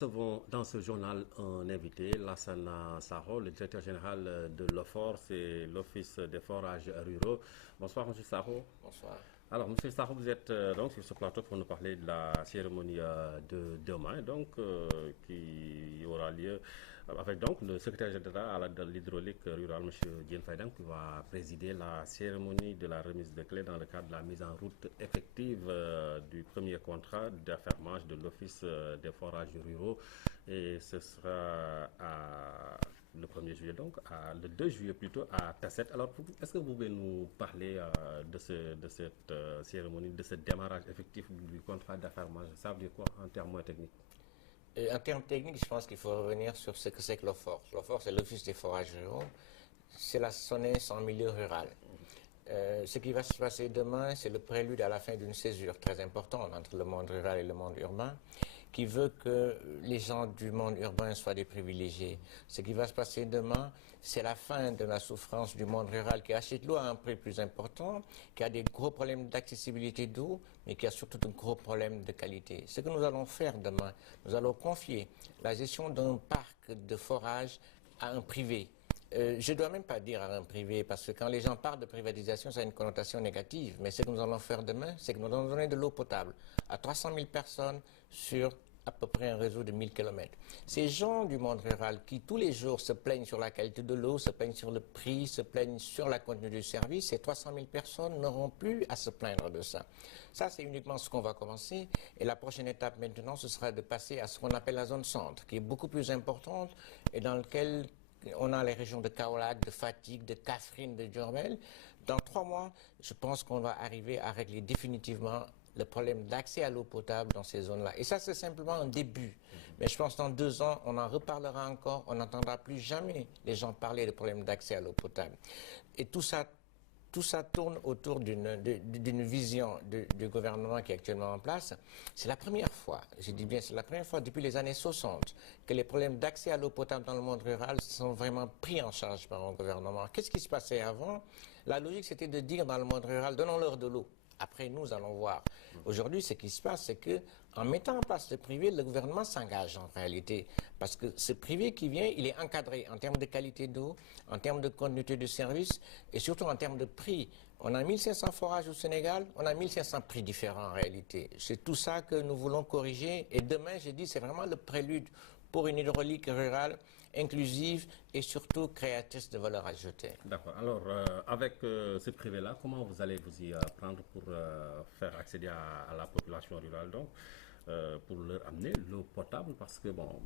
Nous avons dans ce journal un invité, Lassana Sakho, le directeur général de l'OFOR, c'est l'Office des forages ruraux. Bonsoir, Monsieur Sakho. Bonsoir. Alors, Monsieur Sakho, vous êtes donc sur ce plateau pour nous parler de la cérémonie de demain, qui aura lieu avec donc le secrétaire général de l'hydraulique rurale, Monsieur Diène Faydan, qui va présider la cérémonie de la remise de clés dans le cadre de la mise en route effective du premier contrat d'affermage de l'Office des forages ruraux. Et ce sera le 1er juillet, donc le 2 juillet plutôt, à Tasset. Alors, est-ce que vous pouvez nous parler de cette cérémonie, de ce démarrage effectif du contrat d'affermage? Ça veut dire quoi en termes techniques? En termes techniques, je pense qu'il faut revenir sur ce que c'est que l'OFOR. L'OFOR, c'est l'Office des forages ruraux. C'est la SONES en milieu rural. Ce qui va se passer demain, c'est le prélude à la fin d'une césure très importante entre le monde rural et le monde urbain, qui veut que les gens du monde urbain soient des privilégiés. Ce qui va se passer demain, c'est la fin de la souffrance du monde rural qui achète l'eau à un prix plus important, qui a des gros problèmes d'accessibilité d'eau, mais qui a surtout de gros problèmes de qualité. Ce que nous allons faire demain, nous allons confier la gestion d'un parc de forage à un privé. Je ne dois même pas dire à un privé, parce que quand les gens parlent de privatisation, ça a une connotation négative. Mais ce que nous allons faire demain, c'est que nous allons donner de l'eau potable à 300 000 personnes sur à peu près un réseau de 1000 km. Ces gens du monde rural qui tous les jours se plaignent sur la qualité de l'eau, se plaignent sur le prix, se plaignent sur la quantité du service, ces 300 000 personnes n'auront plus à se plaindre de ça. Ça, c'est uniquement ce qu'on va commencer. Et la prochaine étape maintenant, ce sera de passer à ce qu'on appelle la zone centre, qui est beaucoup plus importante et dans laquelle on a les régions de Kaolack, de Fatick, de Kaffrine, de Diourbel. Dans 3 mois, je pense qu'on va arriver à régler définitivement le problème d'accès à l'eau potable dans ces zones-là. Et ça, c'est simplement un début. Mais je pense que dans 2 ans, on en reparlera encore. On n'entendra plus jamais les gens parler de problème d'accès à l'eau potable. Et tout ça tourne autour d'une vision du gouvernement qui est actuellement en place. C'est la première fois, je dis bien c'est la première fois depuis les années 60 que les problèmes d'accès à l'eau potable dans le monde rural sont vraiment pris en charge par un gouvernement. Qu'est-ce qui se passait avant? La logique, c'était de dire dans le monde rural, donnons-leur de l'eau. Après, nous allons voir. Aujourd'hui, ce qui se passe, c'est que en mettant en place le privé, le gouvernement s'engage en réalité. Parce que ce privé qui vient, il est encadré en termes de qualité d'eau, en termes de continuité de service et surtout en termes de prix. On a 1500 forages au Sénégal, on a 1500 prix différents en réalité. C'est tout ça que nous voulons corriger. Et demain, j'ai dit, c'est vraiment le prélude pour une hydraulique rurale inclusive et surtout créatrice de valeur ajoutée. D'accord. Alors, avec ce privé-là, comment vous allez vous y prendre pour faire accéder à la population rurale, donc, pour leur amener l'eau potable? Parce que, bon,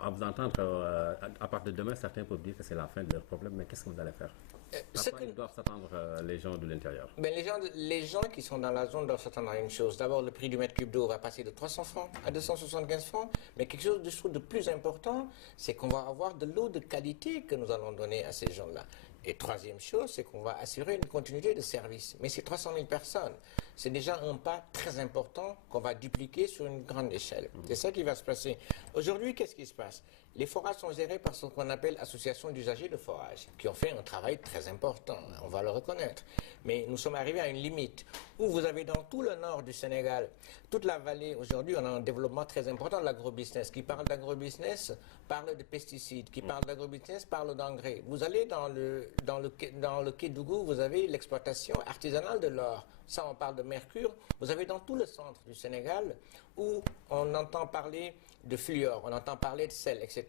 à vous entendre, à partir de demain, certains peuvent dire que c'est la fin de leur problème, mais qu'est-ce que vous allez faire? À quoi ils doivent s'attendre, les gens de l'intérieur? Ben, les gens qui sont dans la zone doivent s'attendre à une chose. D'abord, le prix du mètre cube d'eau va passer de 300 francs à 275 francs. Mais quelque chose de plus important, c'est qu'on va avoir de l'eau de qualité que nous allons donner à ces gens-là. Et troisième chose, c'est qu'on va assurer une continuité de service. Mais ces 300 000 personnes, c'est déjà un pas très important qu'on va dupliquer sur une grande échelle. C'est ça qui va se passer. Aujourd'hui, qu'est-ce qui se passe? Les forages sont gérés par ce qu'on appelle association d'usagers de forage, qui ont fait un travail très important, on va le reconnaître. Mais nous sommes arrivés à une limite où vous avez dans tout le nord du Sénégal, toute la vallée, aujourd'hui on a un développement très important de l'agrobusiness. Qui parle d'agrobusiness parle de pesticides, qui parle d'agrobusiness parle d'engrais. Vous allez dans le Kédougou, vous avez l'exploitation artisanale de l'or. Ça, on parle de mercure. Vous avez dans tout le centre du Sénégal où on entend parler de fluor, on entend parler de sel, etc.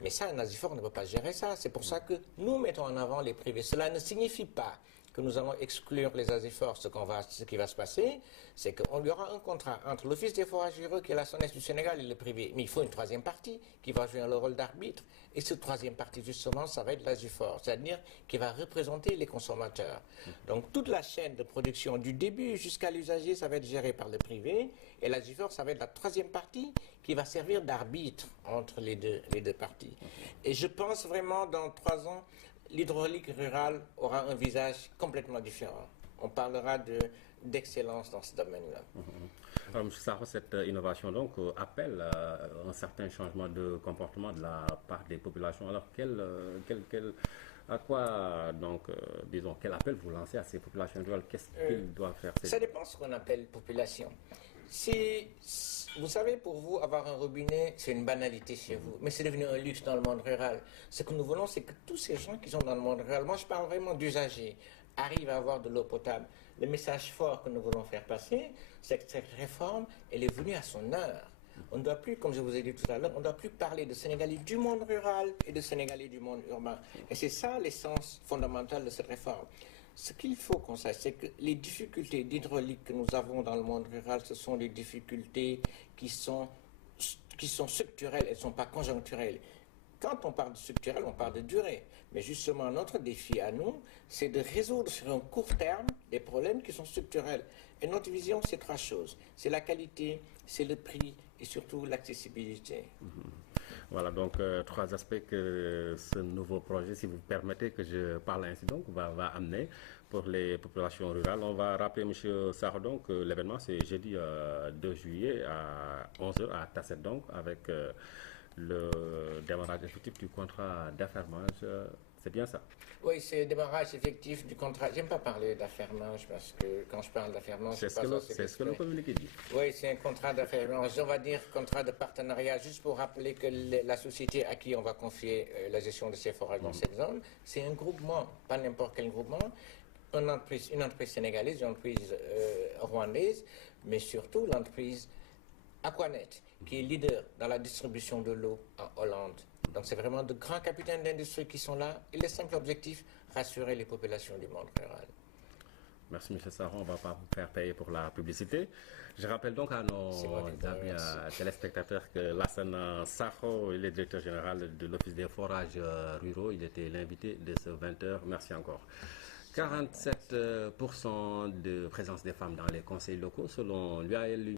Mais ça, un Asifor ne peut pas gérer ça. C'est pour ça que nous mettons en avant les privés. Cela ne signifie pas que nous allons exclure les Asifor. Ce qui va se passer, c'est qu'il y aura un contrat entre l'Office des forages ruraux, qui est la SONES du Sénégal, et le privé. Mais il faut une troisième partie qui va jouer le rôle d'arbitre. Et cette troisième partie, justement, ça va être l'Asifor, c'est-à-dire qui va représenter les consommateurs. Donc toute la chaîne de production, du début jusqu'à l'usager, ça va être géré par le privé. Et l'Asifor, ça va être la troisième partie qui va servir d'arbitre entre les deux parties. Et je pense vraiment, dans 3 ans, l'hydraulique rurale aura un visage complètement différent. On parlera d'excellence dans ce domaine-là. Alors, M. Sakho, cette innovation donc appelle à un certain changement de comportement de la part des populations. Alors, à quoi donc, disons, quel appel vous lancez à ces populations rurales? Qu'est-ce qu'ils doivent faire? Ça dépend de ce qu'on appelle population. Vous savez, pour vous, avoir un robinet, c'est une banalité chez vous, mais c'est devenu un luxe dans le monde rural. Ce que nous voulons, c'est que tous ces gens qui sont dans le monde rural, moi je parle vraiment d'usagers, arrivent à avoir de l'eau potable. Le message fort que nous voulons faire passer, c'est que cette réforme, elle est venue à son heure. On ne doit plus, comme je vous ai dit tout à l'heure, on ne doit plus parler de Sénégalais du monde rural et de Sénégalais du monde urbain. Et c'est ça l'essence fondamentale de cette réforme. Ce qu'il faut qu'on sache, c'est que les difficultés d'hydraulique que nous avons dans le monde rural, ce sont des difficultés qui sont structurelles, elles ne sont pas conjoncturelles. Quand on parle de structurel, on parle de durée. Mais justement, notre défi à nous, c'est de résoudre sur un court terme des problèmes qui sont structurels. Et notre vision, c'est trois choses. C'est la qualité, c'est le prix et surtout l'accessibilité. Voilà donc trois aspects que ce nouveau projet, si vous permettez que je parle ainsi, donc va amener pour les populations rurales. On va rappeler, M. Sarr, donc l'événement, c'est jeudi 2 juillet à 11h à Tasset, donc avec le démarrage effectif du contrat d'affermage. C'est bien ça? Oui, c'est le démarrage effectif du contrat. J'aime pas parler d'affermage parce que quand je parle d'affermage, c'est ce que le communiqué dit. Oui, c'est un contrat d'affermage. On va dire contrat de partenariat, juste pour rappeler que la société à qui on va confier la gestion de ces forages dans cette zone, c'est un groupement, pas n'importe quel groupement, une entreprise sénégalaise, une entreprise rwandaise, mais surtout l'entreprise Aquanet, qui est leader dans la distribution de l'eau en Hollande. Donc c'est vraiment de grands capitaines d'industrie qui sont là. Et le simple objectif, rassurer les populations du monde rural. Merci M. Sarr, on ne va pas vous faire payer pour la publicité. Je rappelle donc à nos amis téléspectateurs que Lassana Sakho, il est directeur général de l'Office des forages ruraux. Il était l'invité de ce 20h. Merci encore. 47% de présence des femmes dans les conseils locaux selon l'UAL.